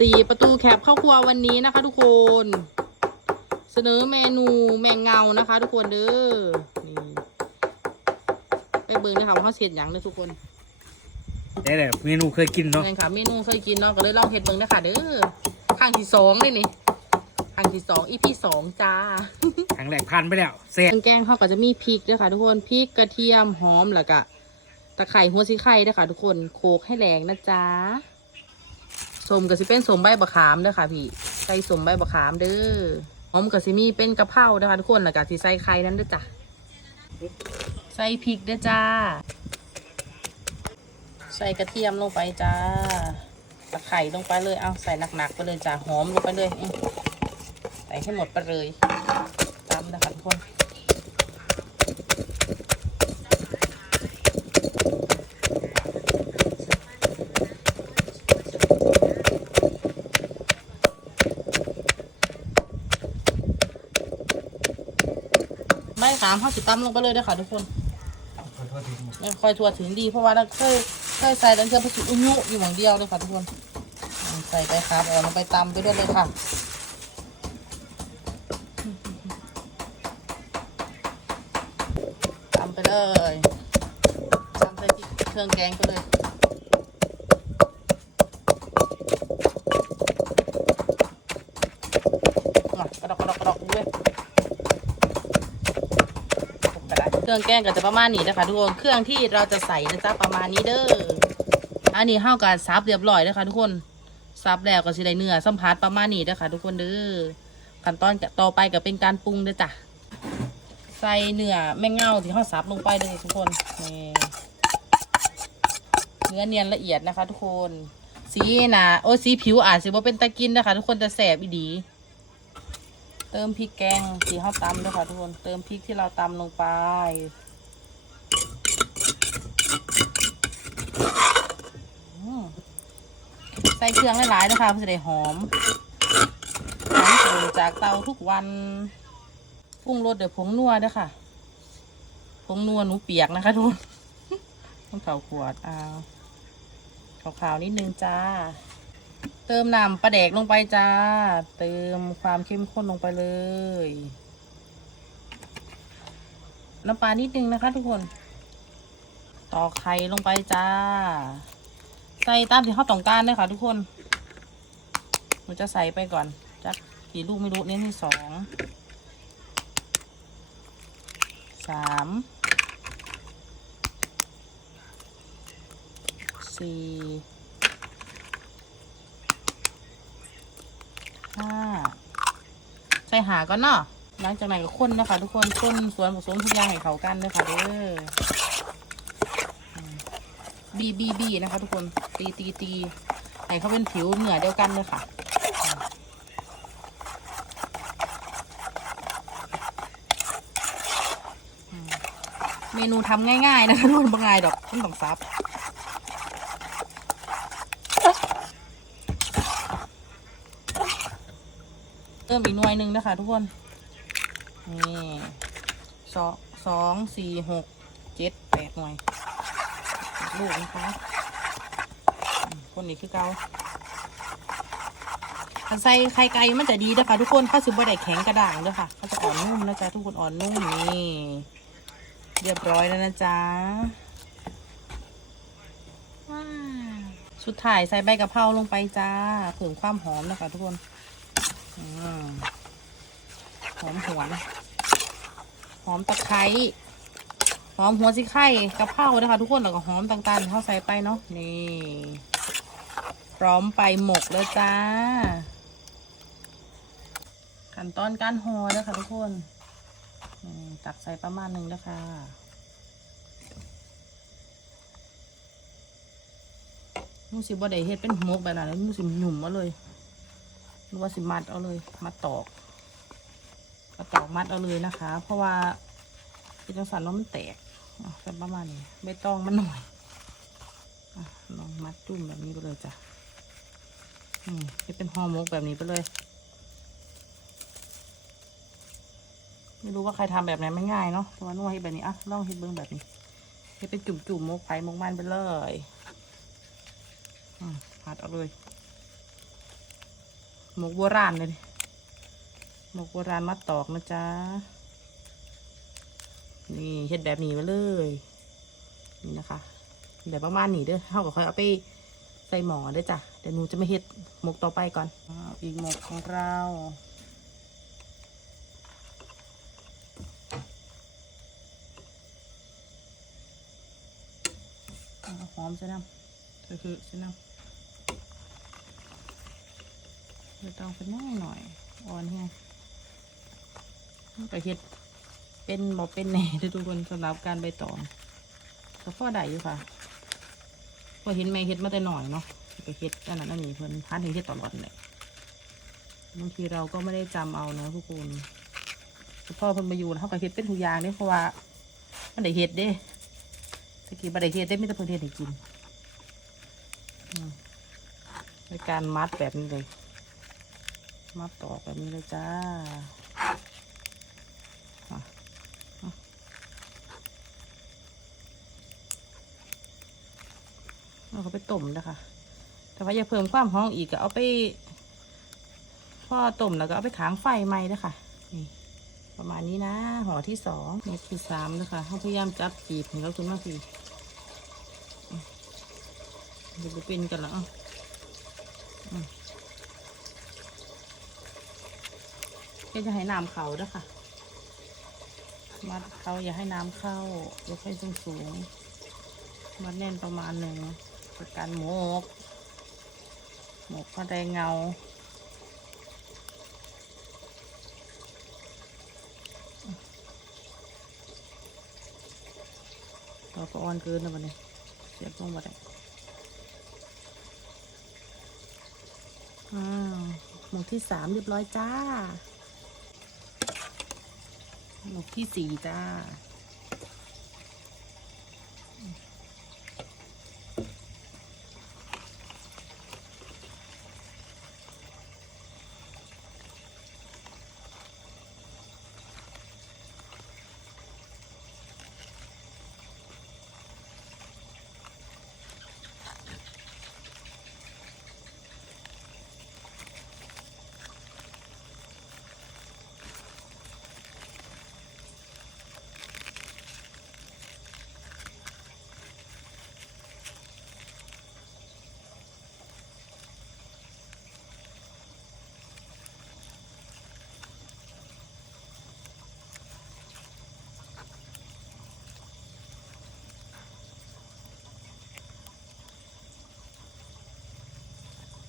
สี่ประตูแคปเข้าครัววันนี้นะคะ ทุกคน เสนอเมนูแมงเงานะคะ ทุกคนเด้อนี่ไปเบิ่งนะคะว่าเขาเสร็จอย่างเด้อทุกคนได้แต่เมนูเคยกินเนาะเงินค่ะเมนูเคยกินเนาะก็เลยลองเห็ดเบิ่งนะคะเด้อครั้งที่สองเลยนี่ครั้งที่สองอีพีสองจ้าครั้งแรกผ่านไปแล้วแซ่บเครื่องแกงเขาก็จะมีพริกด้วยค่ะ ทุกคนพริกกระเทียมหอมแล้วก็ตะไคร่หัวซีไข่ด้วยค่ะ ทุกคนโขลกให้แหลงนะจ๊ะ สมก็สิเป็นสมใบบะขามเด้อค่ะ พี่ใส่สมใบบะขามเด้อหอมก็สิมีเป็นกะเพราเด้อค่ะทุกคนแล้วก็สิใส่ไข่นั้นเด้อจ้ะใส่พริกเด้อจ้า ใส่กระเทียมลงไปจ้าตะไคร่ลงไปเลยเอาใส่หนักๆไปเลยจ้าหอมลงไปเลยใส่ให้หมดไปเลยตามนะคะทุกคน ไม่ขามข้าสิบตั้มลงไปเลยด้อค่ะทุกคนไม่ค่อยทั่วถึงดีเพราะว่าเราเคยเคยใส่ตั้งแต่ผสมอุ้ยุอยู่หมองเดียวเลยค่ะทุกคนใส่ไปครับเอาลงไปตำไปด้วยเลยค่ะตำไปเลยตำใส่เครื่องแกงไปเลยอะกระดอกกระดอกกระดอกด้วย เครื่องแกงก็จะประมาณนี้นะคะทุกคนเครื่องที่เราจะใส่นะจ๊ะประมาณนี้เด้ออันนี้ห้าการซับเรียบร้อยนะคะทุกคนซับแล้วก็สิได้เนื้อสัมผัสประมาณนี้นะคะทุกคนเด้อขั้นตอนต่อไปก็เป็นการปรุงเด้อจ้ะใส่เนื้อแมงเงาที่เขาซับลงไปเลยทุกคนนี่เนื้อเนียนละเอียดนะคะ ทุกคน สีนะโอ้สีผิวอาจจะว่าเป็นตะกินนะคะ ทุกคนจะแสบอีดี เติมพริกแกงที่เขาตำด้วยค่ะทุกคนเติมพริกที่เราตำลงไปใส่เครื่องหลายๆนะคะเพื่อจะได้หอมหอมโดนจากเตาทุกวันปรุงรสเดี๋ยวผงนัวด้วยค่ะผงนัวหนูเปียกนะคะทุกคนต้องเข่าขวดเอาขาวๆนิดนึงจ้า เติมน้ำปลาแดกลงไปจ้า เติมความเข้มข้นลงไปเลย น้ำปลานิดนึงนะคะทุกคน ต่อไข่ลงไปจ้า ใส่ตามที่เขาต้องการเลยค่ะทุกคนหนูจะใส่ไปก่อนจักกี่ลูกไม่รู้เน้นที่สองสามสี่ ห้าใส่หาก่อนเนาะหลังจากนั้นก็คนนะคะทุกคนคนส่วนผสมทุกอย่างให้เข้ากันนะคะเด้อบีบีบีนะคะ ทุกคนตีตีตีให้เขาเป็นผิวเหนือเดียวกันเลยค่ะเมนูทำง่ายๆนะคะทุกคนบางไงายดอกต้องต้องซับ เติมอีกหน่วยหนึ่งนะคะทุกคนนี่สองสองสี่หกเจ็ดแปดหน่วย ลูกนะคะคนนี้คือเกาถ้าใส่ไข่ไก่มันจะดีนะคะทุกคนข้าสิบ่ไดแข็งกระด่างด้วยค่ะเขาจะอ่อนนุ่มนะจ๊ะทุกคนอ่อนนุ่มนี่เรียบร้อยแล้วนะจ๊ะว้าสุดท้ายใส่ใบกะเพราลงไปจ้าเพิ่มความหอมนะคะทุกคน หอมหวน หอมตะไคร้ หอมหัวสิไข่กะเพรานะคะทุกคน แล้วก็หอมต่างๆเข้าใส่ไปเนาะ นี่ พร้อมไปหมกแล้วจ้า ขั้นตอนการห่อนะคะทุกคน ตักใส่ประมาณหนึ่งนะคะมูสิบ่ได้เฮ็ดเป็นหมกแบบนั้นมูสิหยุ่มมาเลย รือว่าสิมัดเอาเลยมัดตอกก็ตอกมัดเอาเลยนะคะ เพราะว่าเป็นจังสันแล้วมันแตกอะเป็นประมาณนี้ใบตองมันหน่อยอลองมัดจุ่มแบบนี้ไปเลยจ้ะอืมให้เป็นห่อหมกแบบนี้ไปเลย ไม่รู้ว่าใครทำแบบไหนไม่ง่ายเนาะแต่ว่านุ่งให้แบบนี้อะลองให้เบิ้งแบบนี้ให้เป็นจุ่มๆหมกไผ่หมกมันไปเลย อืมหัดเอาเลย หมกโบราณเลยหมกโบราณมาตอกนะจ๊ะ นี่เฮ็ดแบบนี้มาเลย นี่นะคะแบบประมาณนี้เด้อเท่ากับค่อยเอาไปใส่หม้อเด้อจ้ะ เดี๋ยวหนูจะไม่เฮ็ดหมกต่อไปก่อน อีกหมกของเราหอมใส่น้ำก็คือใส่น้ำ ไม่ต้องเป็นน้อยหน่อยอ่อนแห้งก็เฮ็ดเป็นบอกเป็นแหน่เด้อทุกคนสำหรับการใบตองก็พอได้อยู่ค่ะพอเห็นแม่เฮ็ดมาแต่หน่อยเนาะไปเฮ็ดอันนั้นอันนี้เพิ่นพานเฮ็ดตลอดเลยบางทีเราก็ไม่ได้จำเอาเนาะทุกคนแต่พ่อเพิ่นมาอยู่เขาก็เฮ็ดเป็นทุกอย่างเนี่ยเพราะว่ามันได้เฮ็ดเด้ตะกี้บ่ไดเฮ็ดได้มีแต่เพิ่นเฮ็ดให้กินในการมัดแบบนี้เลย มัดตอกแบบนี้เลยจ้าเอาเขาไปต้มนะคะ แต่ว่าอย่าเพิ่มความห้องอีกก็เอาไปพ่อต้มแล้วก็เอาไปขางไฟใหม่นะคะนี่ประมาณนี้นะห่อที่สองเม็ดที่สามนะคะเขาพยายามจับจีบให้เราคุณมากสิเดี๋ยวไปเป็นกันแล้วอะอืม ก็จะให้น้ำเขาด้วยค่ะ มัดเขาอย่าให้น้ำเข้ายกให้สูงสูงๆมัดแน่นประมาณหนึ่งเป็นการหมก หมกพอได้เงาเราก็อ่อนเกินแล้ววันนี้เสียบลงมาได้อ้าวหมกที่สามเรียบร้อยจ้า หมกที่สี่จ้า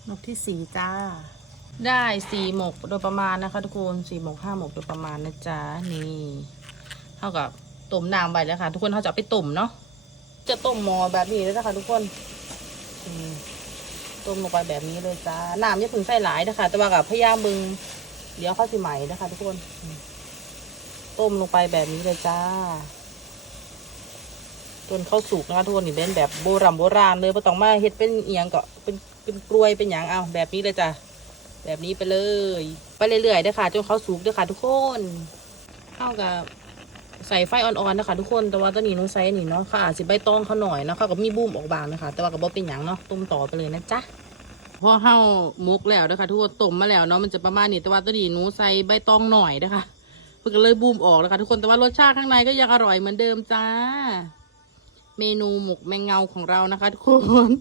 หมกที่สี่จ้า ได้สี่หมกโดยประมาณนะคะ ทุกคนสี่หมกห้าหมกโดยประมาณนะจ๊ะนี่ เท่ากับต้มน้ำไปแล้วค่ะ ทุกคนเขาจะไปต้มเนาะจะต้มหม้อแบบนี้เลยนะคะทุกคนต้มลงไปแบบนี้เลยจ้าน้ำอย่าเพิ่งใส่หลายนะคะแต่ว่ากับพยายามบึงเดี๋ยวเข้าสิใหม่นะคะ ทุกคน ต้มลงไปแบบนี้เลยจ้าจนเข้าสุกนะคะทุกคนนี่เป็นแบบโบราณโบราณเลยไม่ต้องมาเฮ็ดเป็นเอียงก็เป็น เป็นกล้วยเป็นหยังเอาแบบนี้เลยจ้ะแบบนี้ไปเลย ไปเรื่อยๆเด้อค่ะจนเขาสุกเด้อค่ะ ทุกคนเข้ากับใส่ไฟอ่อนๆนะคะทุกคนแต่ว่าตอนนี้หน้องไซนี่เนาะค่ะอาจสิใบตองเขาหน่อยนะเขาก็มีบูมออกบางนะคะ แต่ว่าก็บ่เป็นหยังเนาะต้มต่อไปเลยนะจ๊ะพอเฮามุกแล้วเด้อค่ะทุกคนต้มมาแล้วเนาะมันจะประมาณนี้แต่ว่าตอนนี้หนูใส่ใบตองหน่อยเด้อค่ะเพิ่นก็เลยบูมออกแล้วค่ะทุกคนแต่ว่ารสชาติข้างในก็ยังอร่อยเหมือนเดิมจ้า เมนูหมกแมงเงาของเรานะคะ ทุกคน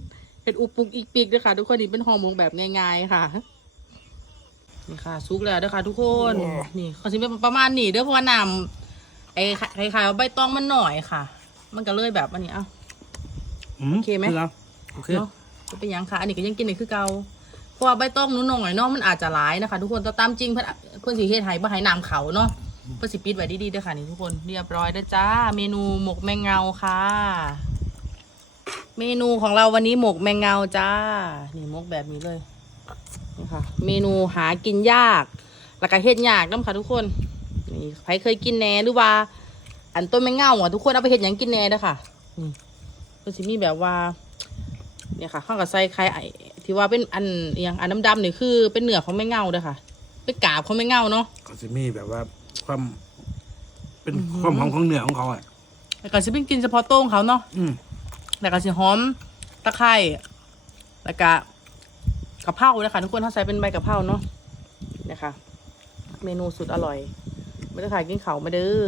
เป็นอุปปุกอีกปีกด้วยค่ะ ทุกคนนี่เป็นห่อหมกแบบง่ายๆค่ะนี่ค่ะซุกแล้วด้วยค่ะทุกคนนี่เขาสิเป็นประมาณนี้เด้อเพราะว่าน้ำไอ้ไข่ไข่เอาใบตองมันหน่อยค่ะ มันก็เลยแบบอันนี้เอ้าโอเคไหมแล้วโอเคเนาะจะเป็นหยังค่ะอันนี้ก็ยังกินได้คือเก่าเพราะว่าใบตองหนูหน่อยเนาะมันอาจจะหลายนะคะ ทุกคนแต่ตามจริงเพื่อนเพื่อนสีเฮ็ดไห้บ่ให้น้ำเขาเนาะเพื่อนสิปิดไว้ดีๆเด้อค่ะนี่ทุกคนเรียบร้อยแล้วจ้า เมนูหมกแมงเงาค่ะ เมนูของเราวันนี้หมกแมงเงาจ้า นี่หมกแบบนี้เลยนี่ค่ะ เมนูหากินยากแล้วก็เฮ็ดยากน้ำค่ะทุกคน นี่ใครเคยกินแหน่หรือว่า อันต้นแมงเงาอะทุกคนเอาไปเฮ็ดหยังกินแหน่เด้อค่ะ นี่ก็สิมีแบบว่า เนี่ยค่ะข้าวกับไส้ไข่ไอที่ว่าเป็นอันอหย่างอันดำๆนี่คือ เป็นเนื้อของแมงเงาเด้อค่ะ เป็นกาบของแมงเงาเนาะก็จะมีแบบว่าความ เป็นความหอมของเนื้อของเขาอะแล้วก็จะเป็นกินเฉพาะโต้งเขาเนาะอืม แล้วก็สิหอมตะไคร้แล้วก็กะเพรานะคะทุกคนเขาใส่เป็นใบกะเพราเนาะนะคะ เมนูสุดอร่อย ไม่ต้องขายกินเขามาเด้อ